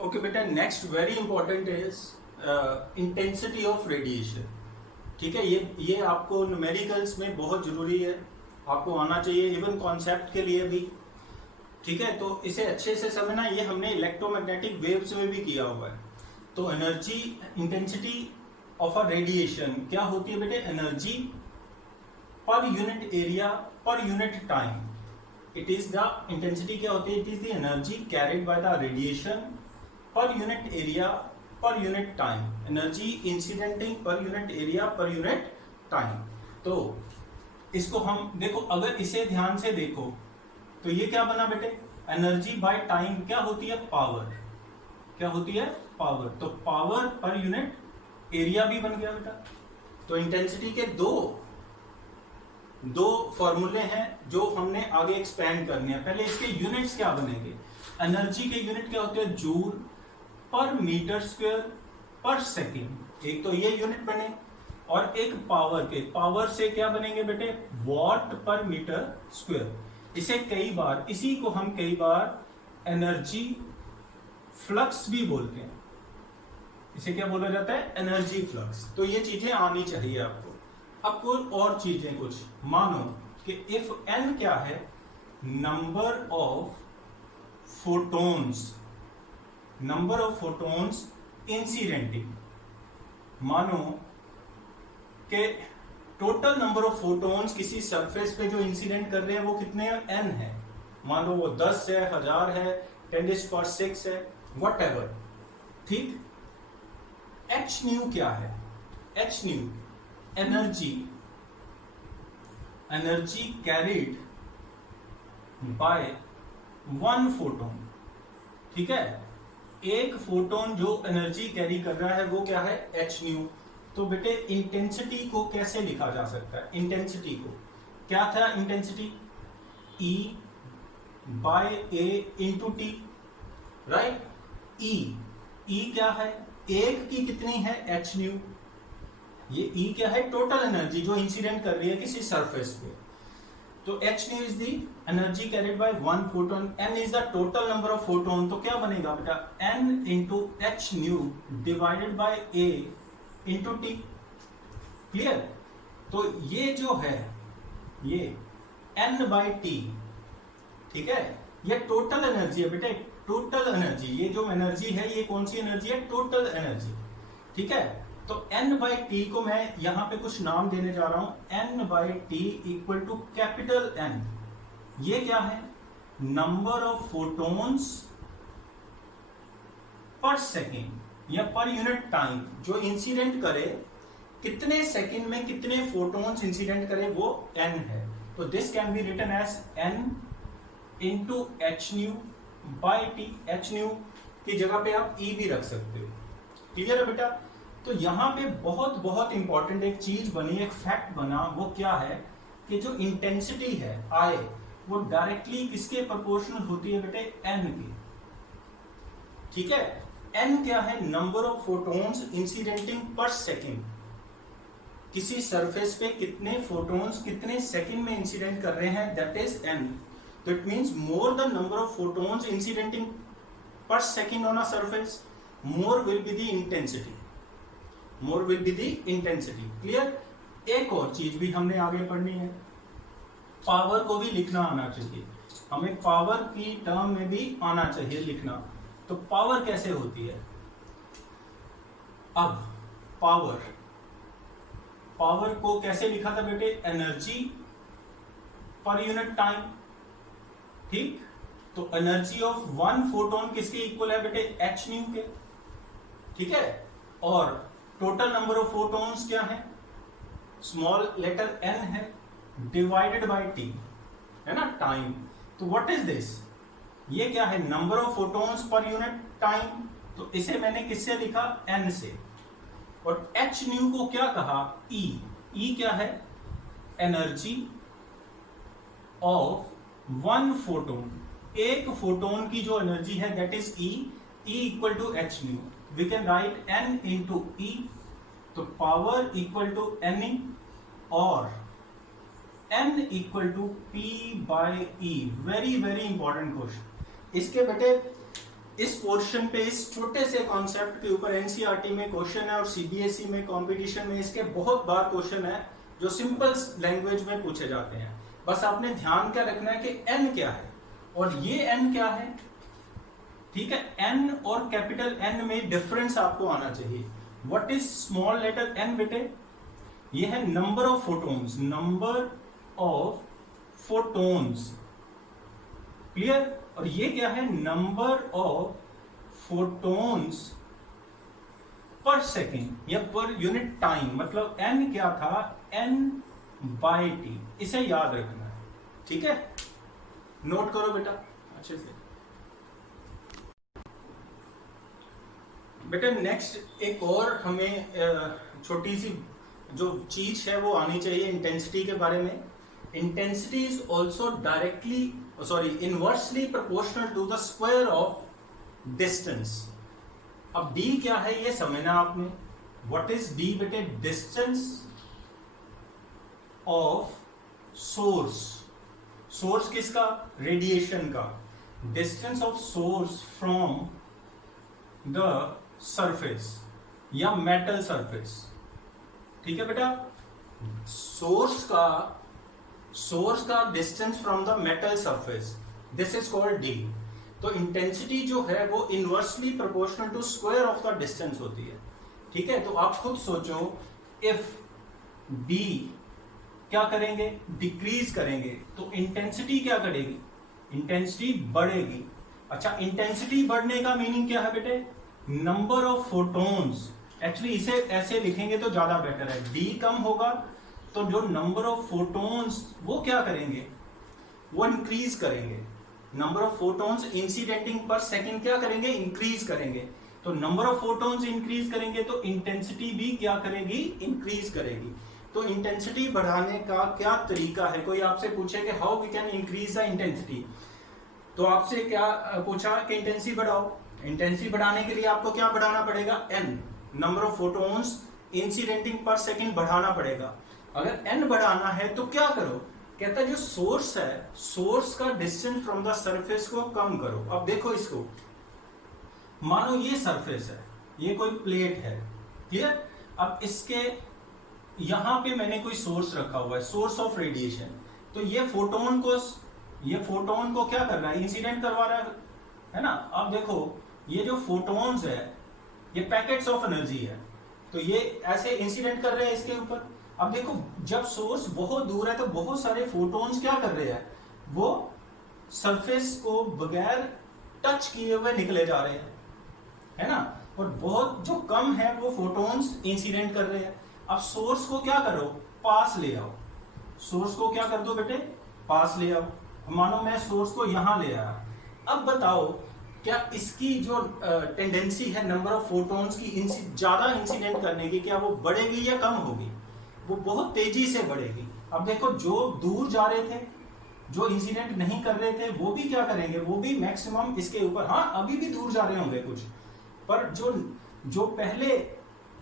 Okay बेटा, next very important is intensity of radiation. ठीक है, ये आपको न्यूमेरिकल्स में बहुत जरूरी है, आपको आना चाहिए, इवन कॉन्सेप्ट के लिए भी। ठीक है, तो इसे अच्छे से समझना। ये हमने इलेक्ट्रोमैग्नेटिक वेव्स में भी किया हुआ है। तो energy intensity of a radiation क्या होती है बेटे? Energy per unit area per unit time. It is the intensity क्या होती है? It is the energy carried by the radiation per unit area per unit time. Energy incidenting per unit area per unit time. तो इसको हम देखो, अगर इसे ध्यान से देखो तो ये क्या बना बेटे? एनर्जी बाय टाइम क्या होती है? पावर। क्या होती है? पावर। तो पावर पर यूनिट एरिया भी बन गया बेटा। तो इंटेंसिटी के दो फॉर्मूले हैं जो हमने आगे एक्सपेंड करने हैं। पहले इसके यूनिट्स क्या बनेंगे? एनर्जी के यूनिट क्या होते हैं? जूल पर मीटर स्क्वायर पर सेकेंड। एक तो ये यूनिट बने, और एक पावर के, पावर से क्या बनेंगे बेटे? वॉट पर मीटर स्क्वायर। इसे कई बार, इसी को हम कई बार एनर्जी फ्लक्स भी बोलते हैं। इसे क्या बोला जाता है? Energy flux. तो ये चीजें आनी चाहिए आपको। अब कोई और चीजें कुछ मानो कि इफ एन क्या है? Number of photons, number of photons incidenting. मानो कि टोटल नंबर ऑफ फोटोन्स किसी सरफेस पे जो इंसिडेंट कर रहे हैं वो कितने हैं? एन है। मान लो वो 10 है, 1000 है, 10⁶ है, वट एवर। ठीक। एच न्यू क्या है? H new energy carried by one photon. ठीक है, एक फोटोन जो एनर्जी कैरी कर रहा है वो क्या है? H new. तो बेटे इंटेंसिटी को कैसे लिखा जा सकता है? इंटेंसिटी को क्या था? Intensity E by A into t, right. E क्या है? एक की कितनी है? H new. ये E क्या है? टोटल एनर्जी जो इंसिडेंट कर रही है किसी सरफेस पे। तो h nu is the energy carried by one photon, n is the total number of photon. तो क्या बनेगा बेटा? N into h nu divided by A into t. Clear? तो ये जो है ये एन बाई टी, ठीक है, ये टोटल एनर्जी है बेटे। टोटल एनर्जी, ये जो एनर्जी है ये कौन सी एनर्जी है? Total energy. ठीक है, तो n बाई टी को मैं यहां पे कुछ नाम देने जा रहा हूं। n by t equal to capital N। ये क्या है? Number of photons per second या पर यूनिट टाइम जो इंसिडेंट करे, कितने सेकेंड में कितने फोटोन्स इंसिडेंट करे वो n है। तो this can be written as n into h nu by t. H nu की जगह पे आप E भी रख सकते हो। क्लियर है बेटा? तो यहां पे बहुत बहुत इंपॉर्टेंट एक चीज बनी, एक फैक्ट बना। वो क्या है कि जो इंटेंसिटी है I, वो डायरेक्टली किसके प्रोपोर्शनल होती है बेटे? n की। ठीक है, n क्या है? Number of photons incidenting per second. किसी सरफेस पे कितने फोटोन्स कितने सेकेंड में इंसिडेंट कर रहे हैं, दैट इज n। तो it means more the number of photons incidenting per second on a surface, more will be the intensity. More will be the intensity. Clear? एक और चीज भी हमने आगे पढ़नी है, पावर को भी लिखना आना चाहिए हमें। पावर की टर्म में भी आना चाहिए लिखना। तो पावर कैसे होती है? अब पावर को कैसे लिखा था बेटे? Energy per unit time. ठीक, तो एनर्जी ऑफ वन फोटोन किसके इक्वल है बेटे? एच न्यू के। ठीक है, और टोटल नंबर ऑफ फोटोन्स क्या है? स्मॉल लेटर n है, डिवाइडेड बाय t, है ना, टाइम। तो व्हाट इज दिस? ये क्या है? नंबर ऑफ फोटोन्स पर यूनिट टाइम। तो इसे मैंने किससे लिखा? n से। और h न्यू को क्या कहा? E क्या है? Energy of one photon. एक फोटोन की जो एनर्जी है that is E equal to h nu. We can write n into E, तो पावर इक्वल टू n और n equal to P by E। Very very important question. इसके बेटे इस portion पे इस छोटे से कॉन्सेप्ट के ऊपर एनसीईआरटी में क्वेश्चन है और सीबीएसई में कंपटीशन में इसके बहुत बार क्वेश्चन है जो सिंपल लैंग्वेज में पूछे जाते हैं। बस आपने ध्यान क्या रखना है कि एन क्या है और ये एन क्या है, ठीक है। एन और कैपिटल एन में डिफरेंस आपको आना चाहिए। What is small letter n बेटे? ये है number of photons, number of photons, clear. और ये क्या है? Number of photons per second या पर यूनिट टाइम। मतलब एन क्या था? N by t. इसे याद रखना है, ठीक है। नोट करो बेटा अच्छे से। बेटा नेक्स्ट एक और हमें छोटी सी जो चीज है वो आनी चाहिए इंटेंसिटी के बारे में। Intensity is also inversely proportional to the square of distance. अब डी क्या है ये समझना आपने। व्हाट इज डी बेटे? Distance of source. सोर्स किसका? रेडिएशन का। Distance of source from the surface या मेटल सरफेस, ठीक है बेटा। सोर्स का distance from the metal surface, this is called d. तो इंटेंसिटी जो है वो inversely proportional to square of the distance होती है, ठीक है। तो आप खुद सोचो, इफ डी क्या करेंगे? डिक्रीज करेंगे, तो इंटेंसिटी क्या करेगी? इंटेंसिटी बढ़ेगी। अच्छा, इंटेंसिटी बढ़ने का मीनिंग क्या है बेटे? Number of photons. एक्चुअली इसे ऐसे लिखेंगे तो ज्यादा बेटर है। डी कम होगा तो जो नंबर ऑफ फोटोन्स वो क्या करेंगे? वो इंक्रीज करेंगे। Number of photons incidenting per second क्या करेंगे? इंक्रीज करेंगे। तो नंबर ऑफ फोटोन्स इंक्रीज करेंगे तो इंटेंसिटी भी क्या करेगी? इंक्रीज करेगी। तो इंटेंसिटी बढ़ाने का क्या तरीका है? कोई आपसे पूछे कि how we can increase the intensity, तो आपसे क्या पूछा कि इंटेंसिटी बढ़ाओ। इंटेंसिटी बढ़ाने के लिए आपको क्या बढ़ाना पड़ेगा? N, number of photons incidenting per second बढ़ाना पड़ेगा। अगर एन बढ़ाना है तो क्या करो? कहता है जो सोर्स है, सोर्स का डिस्टेंस फ्रॉम द सरफेस को कम करो। अब देखो इसको, मानो ये सरफेस है, ये कोई प्लेट है, क्लियर। अब इसके यहां पे मैंने कोई सोर्स रखा हुआ है, सोर्स ऑफ रेडिएशन। तो ये फोटोन को क्या कर रहा है? इंसिडेंट करवा रहा है ना। अब देखो ये जो फोटोन्स है ये पैकेट्स ऑफ एनर्जी है, तो ये ऐसे इंसिडेंट कर रहे हैं इसके ऊपर। अब देखो जब सोर्स बहुत दूर है तो बहुत सारे फोटोन्स क्या कर रहे हैं? वो सरफेस को बगैर टच किए हुए निकले जा रहे हैं, है ना। और बहुत जो कम है वो फोटोन्स इंसिडेंट कर रहे हैं। अब सोर्स को क्या करो? पास ले आओ। सोर्स को क्या कर दो बेटे? पास ले आओ। मानो मैं सोर्स को यहां ले आया। अब बताओ क्या इसकी जो टेंडेंसी है नंबर ऑफ फोटोन्स की ज्यादा इंसिडेंट करने की, क्या वो बढ़ेगी या कम होगी? वो बहुत तेजी से बढ़ेगी। अब देखो जो दूर जा रहे थे, जो इंसिडेंट नहीं कर रहे थे, वो भी क्या करेंगे? वो भी मैक्सिमम इसके ऊपर, हाँ अभी भी दूर जा रहे होंगे कुछ, पर जो पहले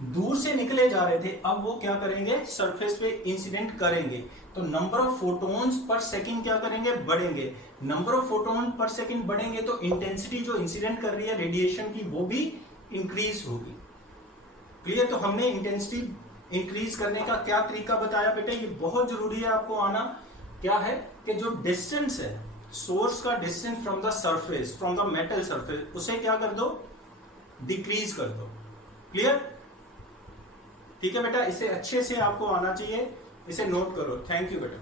दूर से निकले जा रहे थे अब वो क्या करेंगे? सरफेस पे इंसिडेंट करेंगे। तो नंबर ऑफ फोटोन्स पर सेकंड क्या करेंगे? बढ़ेंगे। नंबर ऑफ फोटोन पर सेकंड बढ़ेंगे तो इंटेंसिटी जो इंसिडेंट कर रही है रेडिएशन की वो भी इंक्रीज होगी, क्लियर। तो हमने इंटेंसिटी इंक्रीज करने का क्या तरीका बताया बेटे? ये बहुत जरूरी है आपको आना। क्या है कि जो डिस्टेंस है, सोर्स का distance from the surface, from the metal surface, उसे क्या कर दो? डिक्रीज कर दो, क्लियर। ठीक है बेटा, इसे अच्छे से आपको आना चाहिए, इसे नोट करो। थैंक यू बेटा।